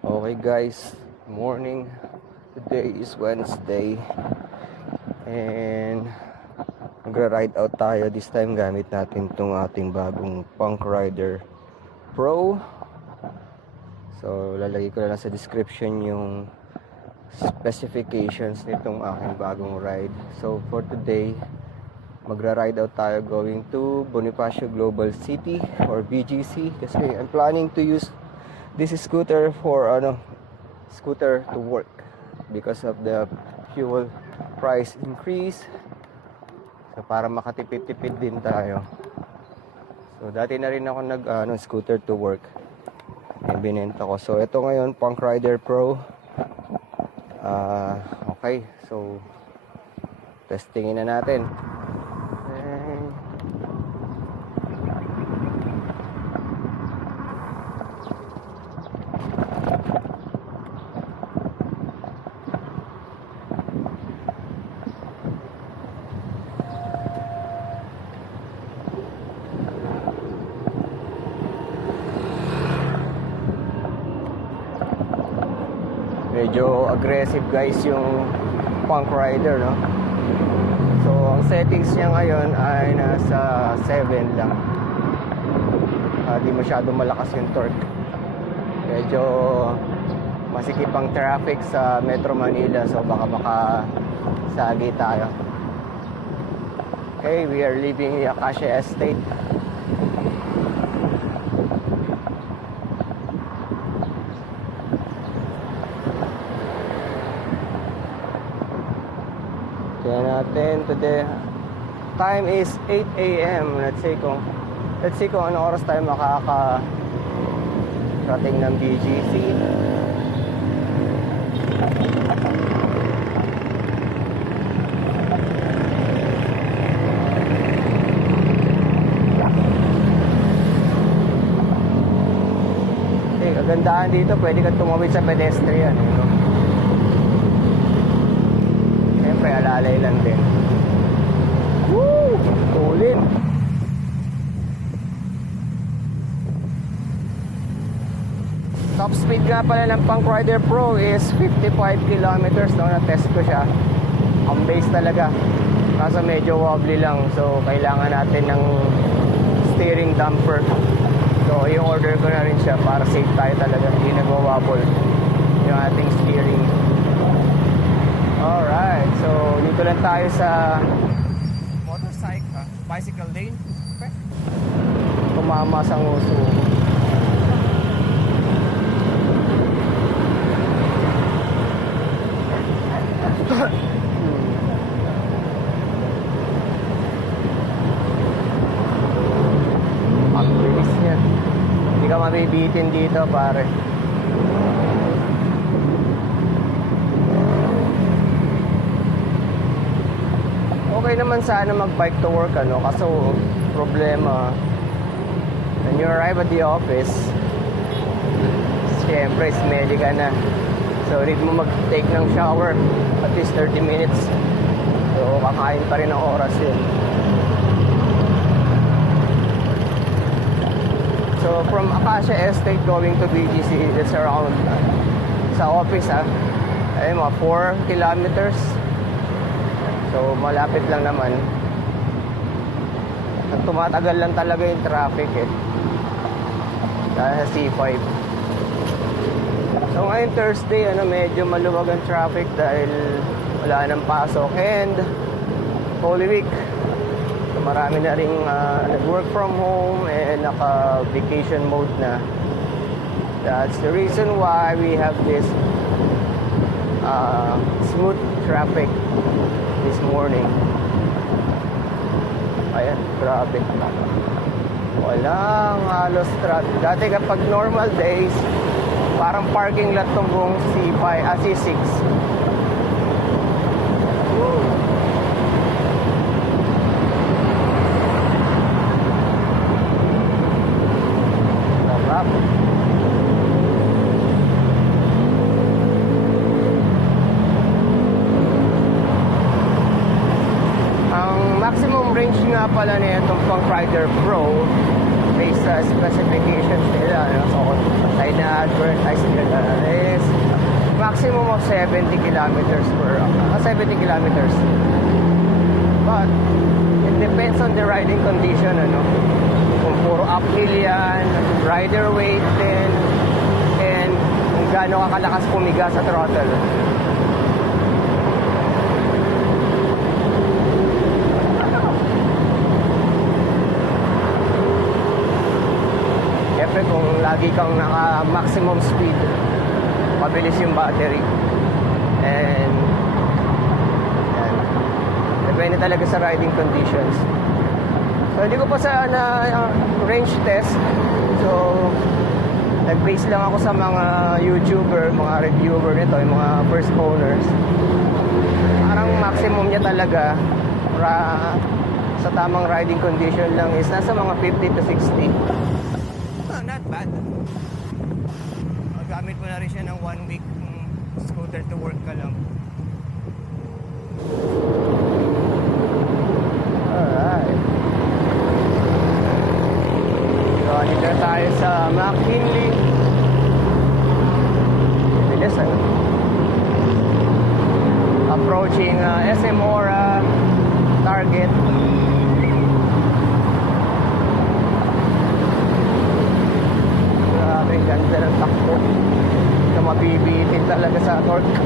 Okay guys, morning. Today is Wednesday and magra-ride out tayo. This time gamit natin itong ating bagong Punk Rider Pro. So lalagay ko na lang sa description yung specifications nitong aking bagong ride. So for today, magra-ride out tayo going to Bonifacio Global City or BGC kasi I'm planning to use this scooter for scooter to work because of the fuel price increase. So para makatipid-tipid din tayo. So dati na rin ako scooter to work. Yung binenta ko. So ito ngayon Punk Rider Pro. Okay. So testingin na natin. Medyo aggressive guys yung Punk Rider, no? So ang settings niya ngayon ay nasa 7 lang. Di masyado malakas yung torque. Medyo masikip ang traffic sa Metro Manila, so baka makasagi tayo. Okay, we are leaving the Acacia Estate. Kaya natin today, time is 8 a.m. Let's see kung ano oras tayo makaka-rating ng BGC. Okay, kagandahan dito, pwede kang tumawid sa pedestrian, no? Siyempre, alalay lang din. Woo! Tulin! Top speed nga pala ng Punk Rider Pro is 55 kilometers, no? Na-test ko siya. Ang base talaga. Kaso medyo wobbly lang. So, kailangan natin ng steering damper. So, yung order ko na rin siya para safe tayo talaga. Hindi nagwa-wobble yung ating steering. Alright, so dito lang tayo sa bicycle lane. Okay. Tumama sa nguso. Ang bilis niya. Hindi ka mabibitin dito, pare. Okay naman sana mag-bike to work, kaso problema, when you arrive at the office, siyempre smelly ka na. So need mo mag-take ng shower at least 30 minutes. So kakain pa rin ng oras yun. So from Acacia Estate going to BGC, it's around sa office ay mga 4 kilometers. So malapit lang naman. Tumatagal lang talaga yung traffic dahil sa C5. So ngayon Thursday, medyo maluwag ang traffic dahil wala nang pasok and Holy Week. So marami na ring nag-work from home and naka-vacation mode na. That's the reason why we have this smooth traffic this morning. Ayan, grabe. Walang halos traffic. Dati kapag normal days, parang parking lot tong buong C6. Sarap. Maximum range nga pala na itong Punk Rider Pro based sa specifications nila, so tayo na advertise nila maximum of 70 kilometers per 70 kilometers. But it depends on the riding condition, ano. Kung puro uphill yan, rider weight din, and kung gaano ka kalakas pumiga sa throttle. Siyempre kung lagi kang naka maximum speed, mabilis yung battery. And yan. Depende talaga sa riding conditions. So hindi ko pa sa range test. So nag-base lang ako sa mga YouTuber, mga reviewer nito, yung mga first owners. Parang maximum niya talaga para sa tamang riding condition lang is nasa mga 50 to 60. Oh, not bad. Magamit mo na rin siya ng 1 week scooter to work ka lang. Alright. So, dito tayo sa McKinley. Bilis, ano? Approaching SM Ora, Target. Grabe, ganda ng takbo. Ito mabibitin talaga sa torque.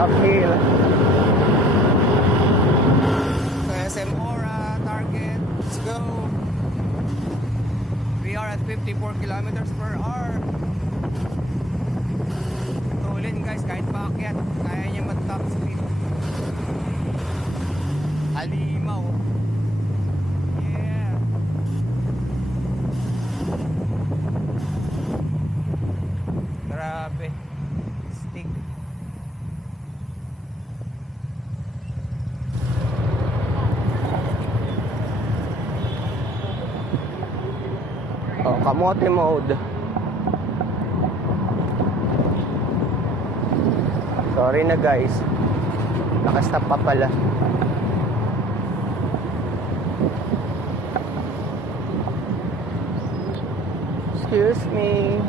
Uphill. So SM Ora, Target, let's go. We are at 54 kilometers per hour. Tulin guys, kahit paakyat, kaya niya mag-top speed. Halimaw. Yeah. Grabe. Stick. Oh, kamote mode. Sorry na guys. Nakastop pa pala. Excuse me.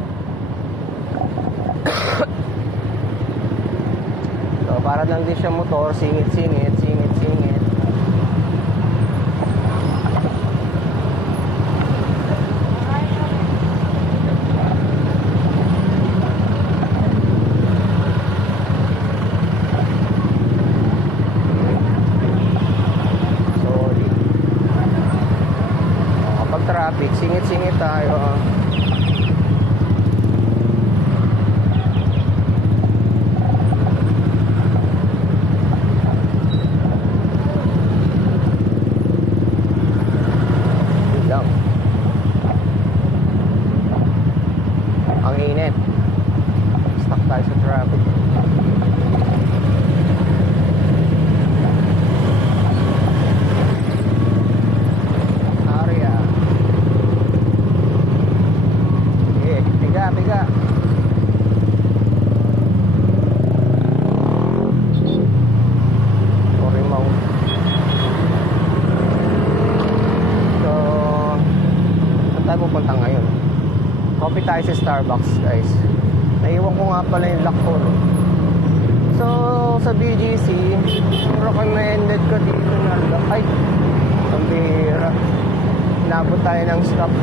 So, para lang din siya motor. Singit-singit, singit-singit. Traffic, singit-singit tayo. Lang. Ang init. Stuck tayo sa traffic. Biga. Orimaw. So, saan tayo pupunta ngayon? Coffee tayo sa Starbucks, guys. Naiwan ko nga pala yung lock ko. So, sa BGC, recommended ko dito na lock. Ay, ang bihira. Inabot tayo ng stop.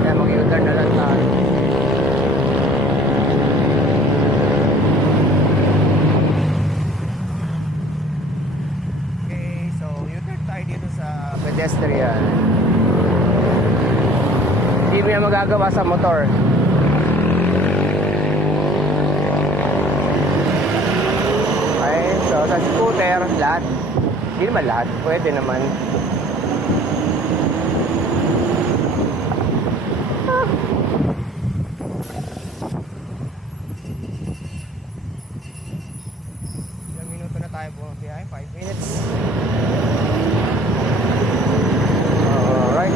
Kaya mag-u-turn na lang tayo. Okay, so u-turn tayo dito sa pedestrian. Hindi mo yan magagawa sa motor. Okay, so sa scooter, lahat. Hindi naman lahat, pwede naman. Tayo po biyahe, 5 minutes. Alright.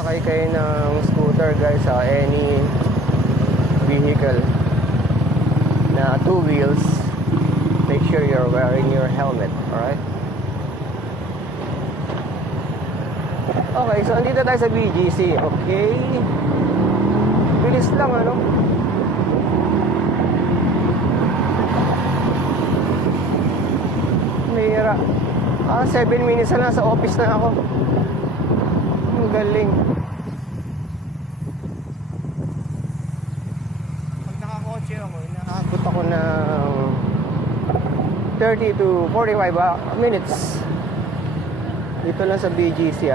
sasakay kayo ng scooter guys, any vehicle na 2 wheels, make sure you're wearing your helmet. Alright? Okay, so andito tayo sa BGC. Okay, bilis lang ano. Mayra 7 minutes na nasa office na ako. Ang galing. Pag nakakotse ako, nakakabot ako ng 30 to 45 minutes dito lang sa BGC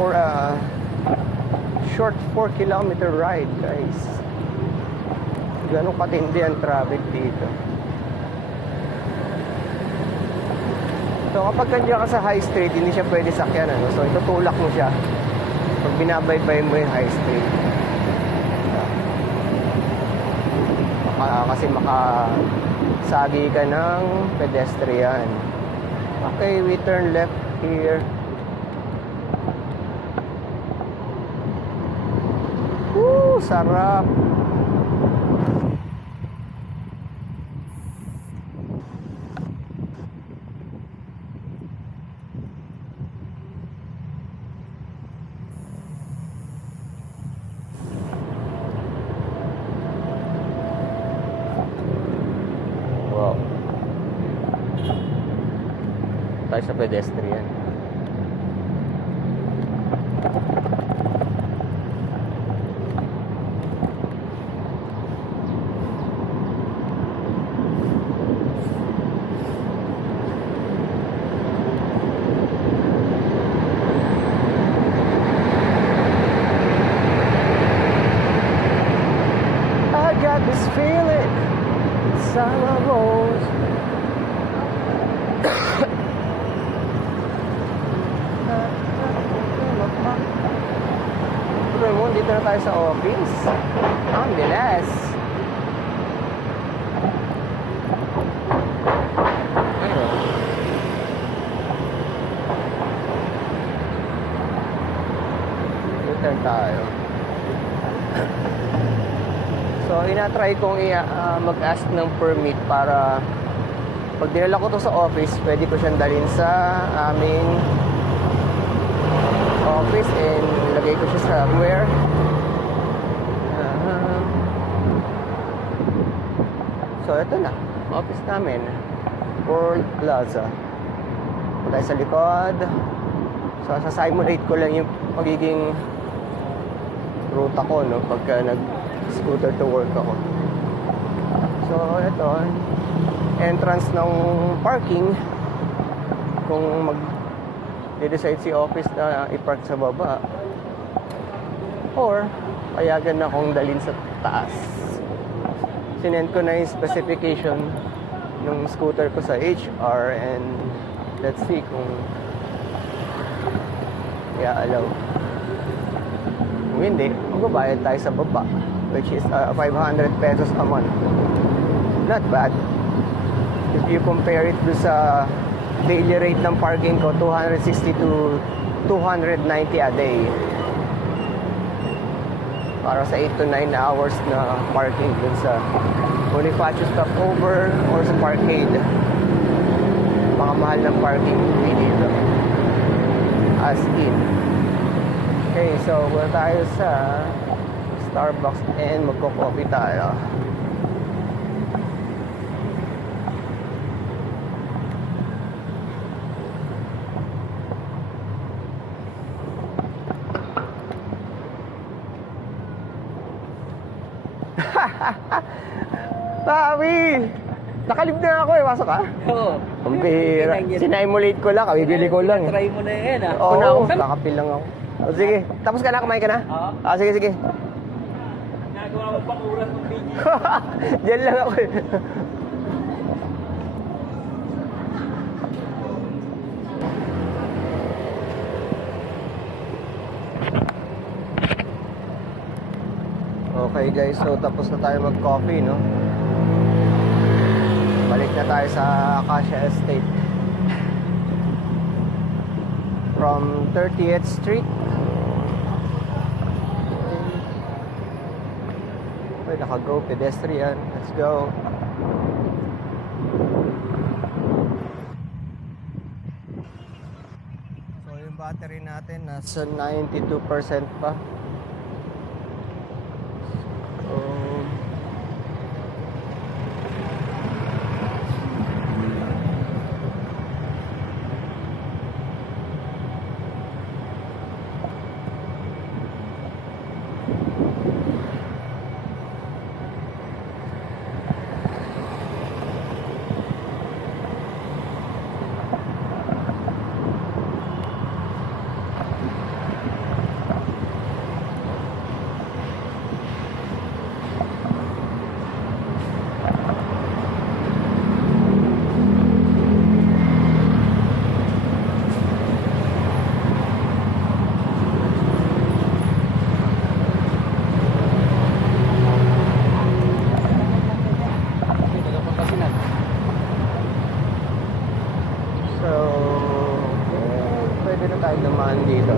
for a short 4-kilometer ride guys. Ganun katindi ang traffic dito. So kapag kandiyan ka sa high street, hindi siya pwede sakyan ano? So itutulak mo siya pag binabaybay mo yung high street. Kasi makasagi ka ng pedestrian. Okay, we turn left here. Woo, sarap. Wow. Tayo sa pedestrian. I got this feeling inside my bones. Ramon, dito na tayo sa office. Ang bilis. Ayun. Return tayo. So, ina-try kong mag-ask ng permit para pag dinala ko to sa office, pwede ko siyang dalhin sa aming office and lagay ko siya sa where. So, ito na. Office namin. World Plaza. Tayo sa likod. So, sa-simulate ko lang yung magiging ruta ko, no? Pagka nag-scooter to work ako. So, ito. Entrance ng parking. Kung mag-decide si office na i-park sa baba. Or, payagan na akong dalhin sa taas. Sinend ko na yung specification ng scooter ko sa HR and let's see kung i-allow. Kung hindi, magbabayad tayo sa baba, which is 500 pesos a month. Not bad. If you compare it to sa daily rate ng parking ko, 260 to 290 a day. Para sa 8 to 9 hours na parking dun sa Bonifacio stopover or sa Parkade. Mga mahal ng parking dito. As in. Okay, so wala tayo sa Starbucks and magko-coffee tayo. Pawi! Nakalib na ako eh, pasok ka? Oo. Ang bihira. Sinimulate ko lang, bibili ko lang. Try mo na yan Oo, na ako. Nakapil lang ako. O, sige, tapos ka na, kumain ka na? Oo. Sige, sige. Nagawa mo pang urat ng video. Diyan lang ako eh. Okay guys, so tapos na tayo mag-coffee, no? Balik na tayo sa Acacia Estate. From 30th Street Makago pedestrian. Let's go. So yung battery natin nasa 92% pa. So, So, pwede na tayo dumaan dito.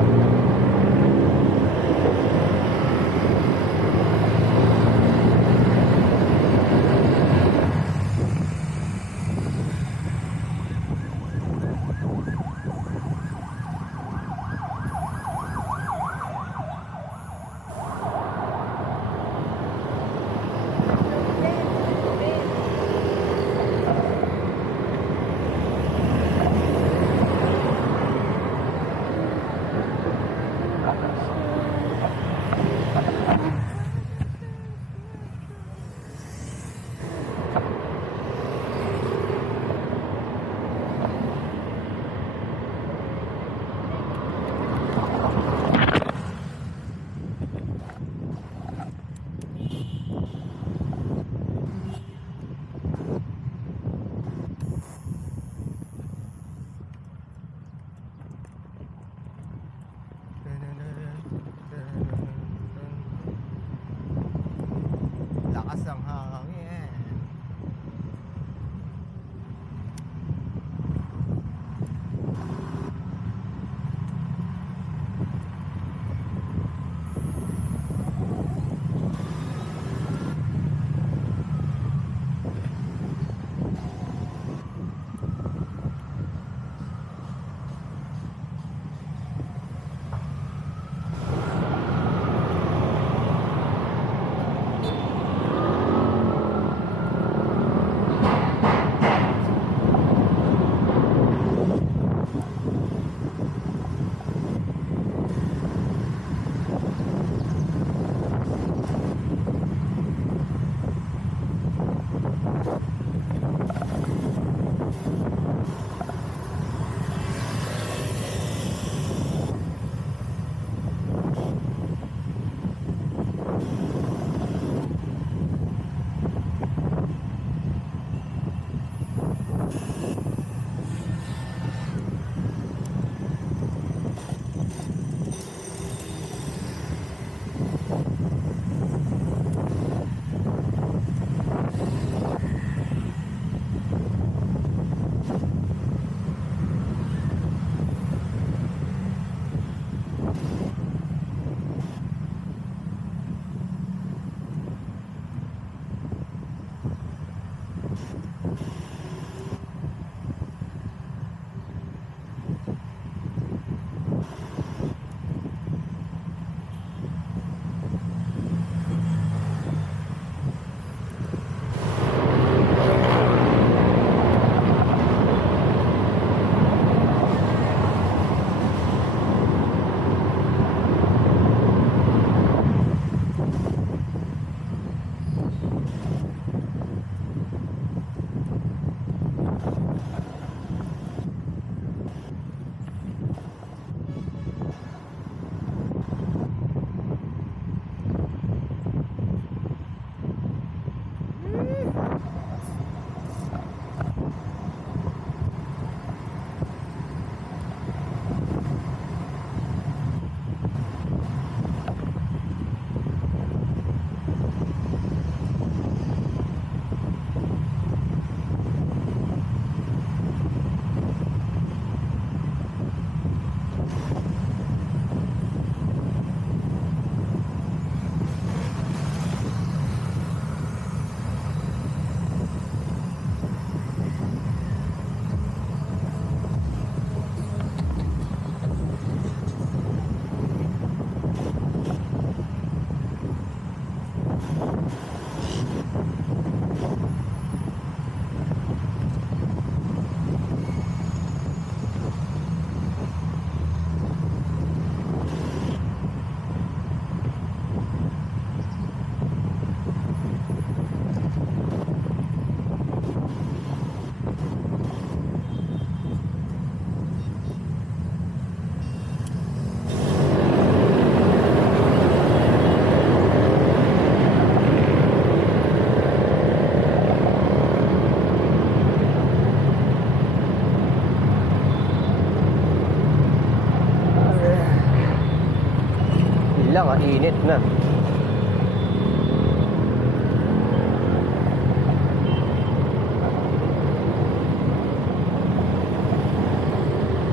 lang, init na.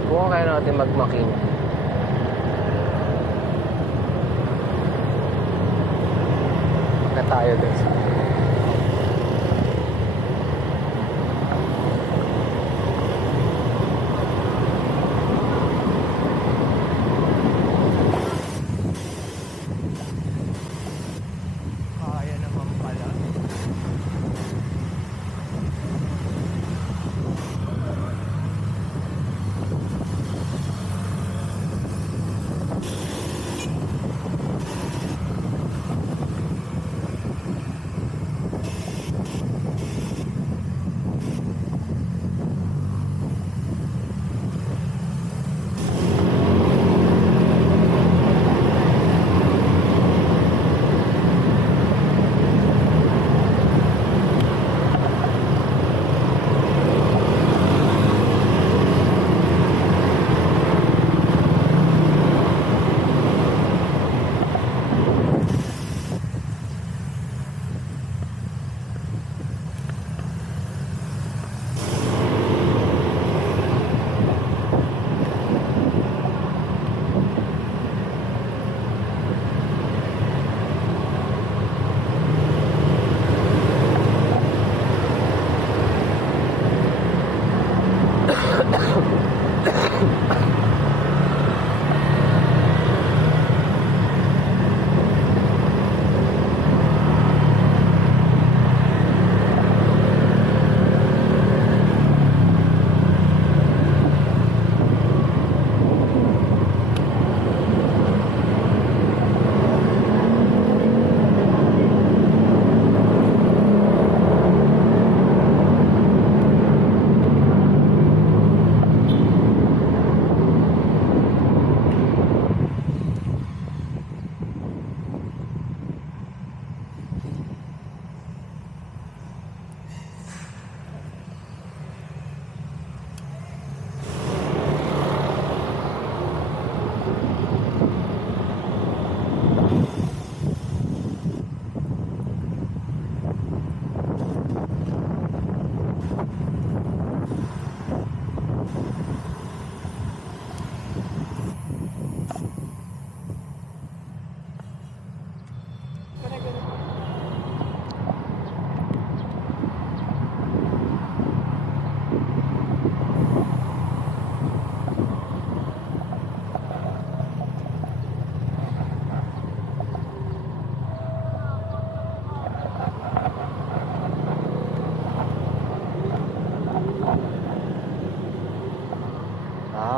Bukan kaya natin magmakin. Na tayo guys. Kaya naman pala.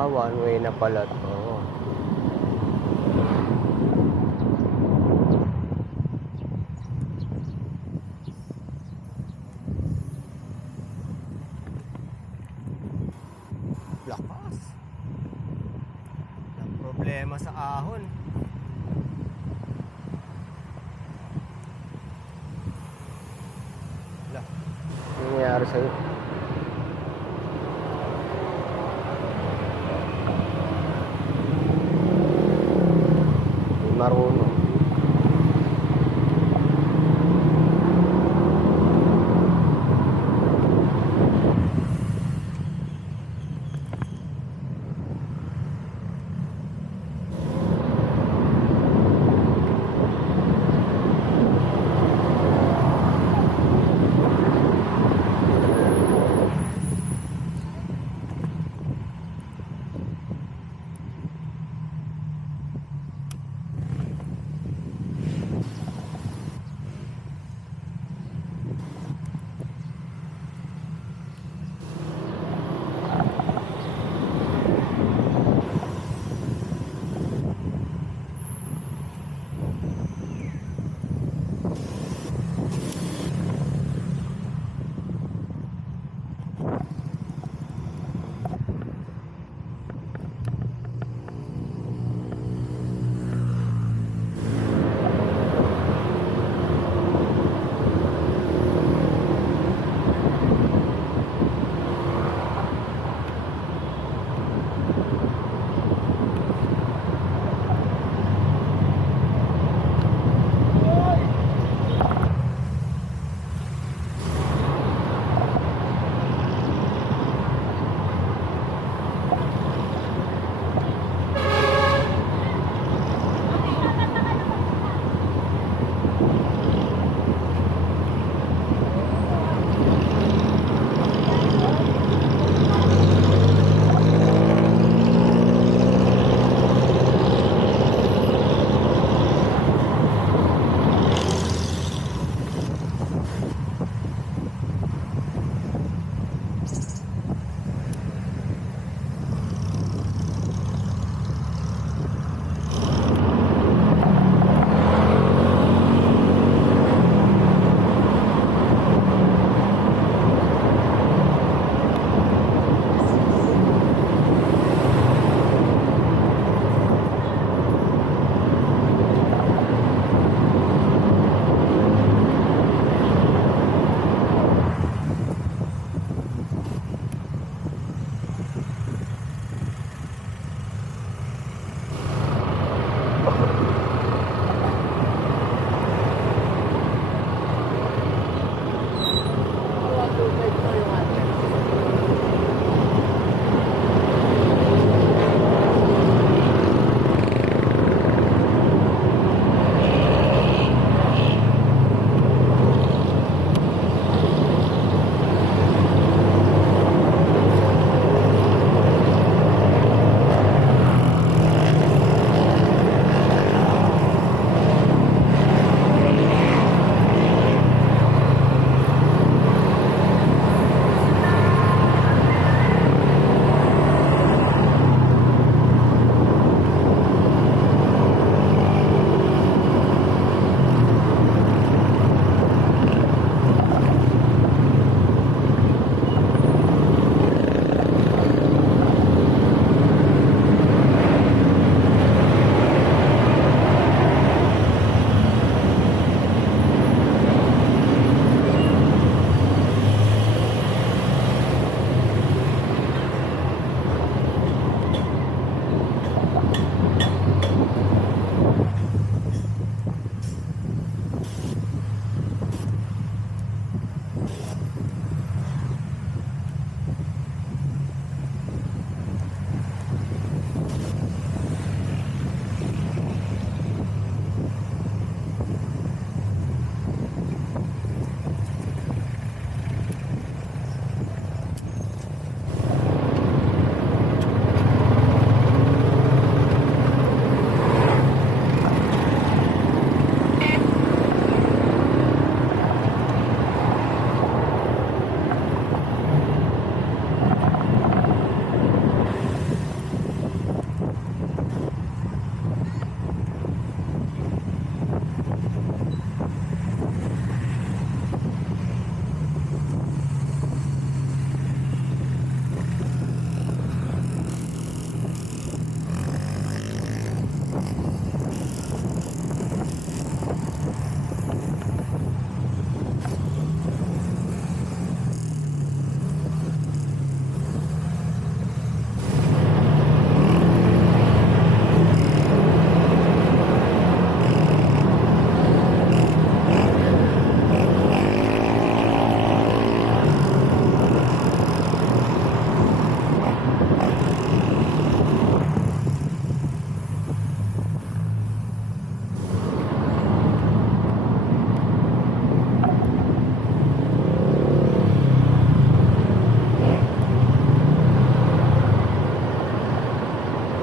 One way na pala to. Lakas. Walang problema sa ahon. Wala. Ano nangyari sa'yo? Marunong.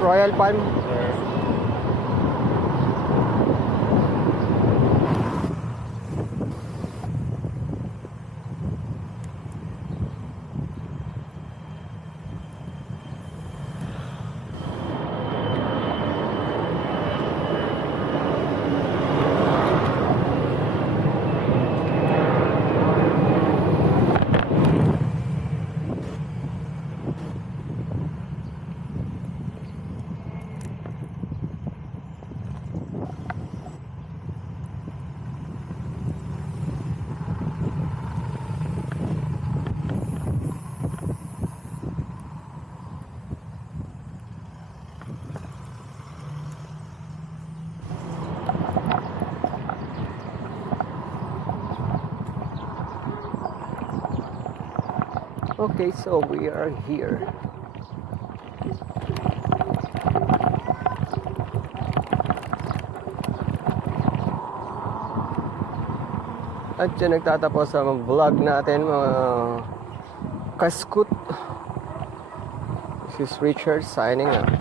Royal Palm. Okay, so we are here. At dyan nagtatapos ang vlog natin mga kaskut. This is Richard signing out.